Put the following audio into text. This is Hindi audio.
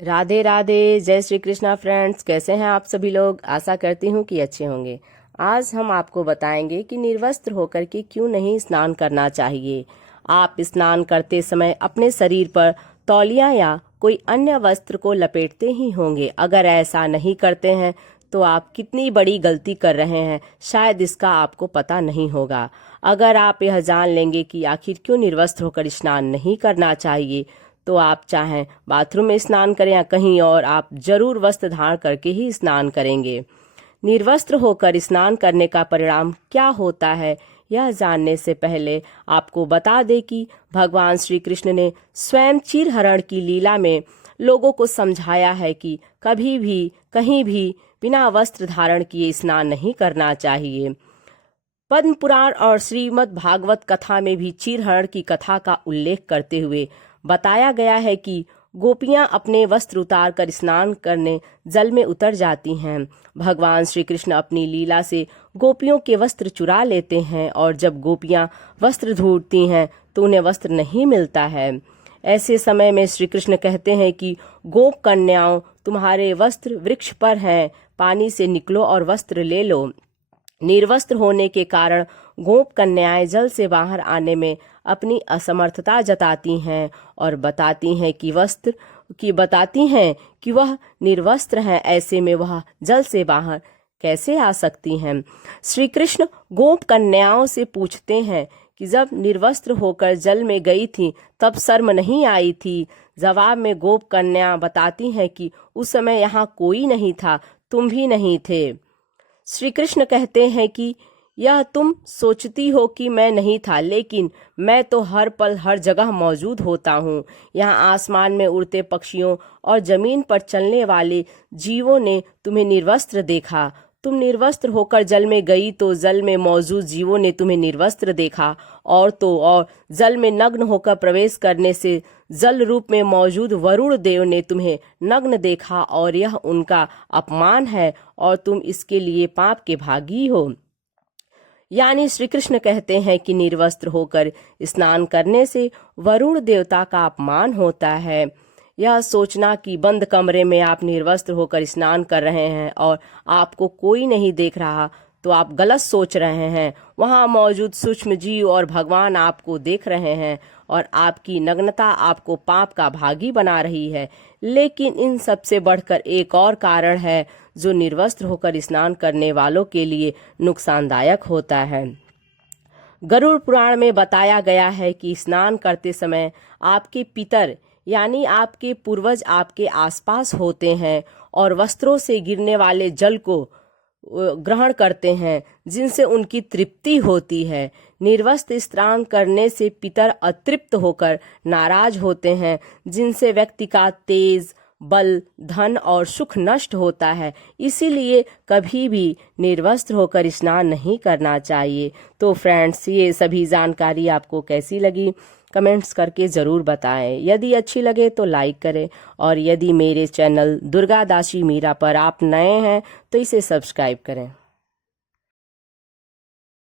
राधे राधे, जय श्री कृष्णा फ्रेंड्स। कैसे हैं आप सभी लोग? आशा करती हूँ कि अच्छे होंगे। आज हम आपको बताएंगे कि निर्वस्त्र होकर के क्यों नहीं स्नान करना चाहिए। आप स्नान करते समय अपने शरीर पर तौलिया या कोई अन्य वस्त्र को लपेटते ही होंगे। अगर ऐसा नहीं करते हैं तो आप कितनी बड़ी गलती कर रहे हैं, शायद इसका आपको पता नहीं होगा। अगर आप यह जान लेंगे कि आखिर क्यों निर्वस्त्र होकर स्नान नहीं करना चाहिए, तो आप चाहें बाथरूम में स्नान करें या कहीं और, आप जरूर वस्त्र धारण करके ही स्नान करेंगे। निर्वस्त्र होकर स्नान करने का परिणाम क्या होता है, यह जानने से पहले आपको बता दें कि भगवान श्री कृष्ण ने स्वयं चीरहरण की लीला में लोगों को समझाया है कि कभी भी कहीं भी बिना वस्त्र धारण किए स्नान नहीं करना चाहिए। पद्म पुराण और श्रीमद् भागवत कथा में भी चीरहरण की कथा का उल्लेख करते हुए बताया गया है कि गोपियां अपने वस्त्र उतार कर स्नान करने जल में उतर जाती हैं। भगवान श्री कृष्ण अपनी लीला से गोपियों के वस्त्र चुरा लेते हैं और जब गोपियां वस्त्र ढूंढती हैं तो उन्हें वस्त्र नहीं मिलता है। ऐसे समय में श्री कृष्ण कहते हैं कि गोप कन्याओं, तुम्हारे वस्त्र वृक्ष पर हैं, पानी से निकलो और वस्त्र ले लो। निर्वस्त्र होने के कारण गोप कन्याएं जल से बाहर आने में अपनी असमर्थता जताती हैं और बताती हैं कि वह निर्वस्त्र हैं। ऐसे में वह जल से बाहर कैसे आ सकती हैं? श्री कृष्ण गोप कन्याओं से पूछते हैं कि जब निर्वस्त्र होकर जल में गई थी तब शर्म नहीं आई थी? जवाब में गोप कन्या बताती हैं कि उस समय यहाँ कोई नहीं था, तुम भी नहीं थे। श्री कृष्ण कहते हैं कि यह तुम सोचती हो कि मैं नहीं था, लेकिन मैं तो हर पल हर जगह मौजूद होता हूँ। यहाँ आसमान में उड़ते पक्षियों और जमीन पर चलने वाले जीवों ने तुम्हें निर्वस्त्र देखा। तुम निर्वस्त्र होकर जल में गई तो जल में मौजूद जीवों ने तुम्हें निर्वस्त्र देखा, और जल में नग्न होकर प्रवेश करने से जल रूप में मौजूद वरुण देव ने तुम्हें नग्न देखा, और यह उनका अपमान है और तुम इसके लिए पाप के भागी हो। यानी श्री कृष्ण कहते हैं कि निर्वस्त्र होकर स्नान करने से वरुण देवता का अपमान होता है। यह सोचना कि बंद कमरे में आप निर्वस्त्र होकर स्नान कर रहे हैं और आपको कोई नहीं देख रहा, तो आप गलत सोच रहे हैं। वहां मौजूद सूक्ष्म जीव और भगवान आपको देख रहे हैं और आपकी नग्नता आपको पाप का भागी बना रही है। लेकिन इन सबसे बढ़कर एक और कारण है जो निर्वस्त्र होकर स्नान करने वालों के लिए नुकसानदायक होता है। गरुड़ पुराण में बताया गया है कि स्नान करते समय आपके पितर यानी आपके पूर्वज आपके आसपास होते हैं और वस्त्रों से गिरने वाले जल को ग्रहण करते हैं, जिनसे उनकी तृप्ति होती है। निर्वस्त्र स्नान करने से पितर अतृप्त होकर नाराज होते हैं, जिनसे व्यक्ति का तेज, बल, धन और सुख नष्ट होता है। इसीलिए कभी भी निर्वस्त्र होकर स्नान नहीं करना चाहिए। तो फ्रेंड्स, ये सभी जानकारी आपको कैसी लगी कमेंट्स करके ज़रूर बताएं। यदि अच्छी लगे तो लाइक करें, और यदि मेरे चैनल दुर्गा दासी मीरा पर आप नए हैं तो इसे सब्सक्राइब करें।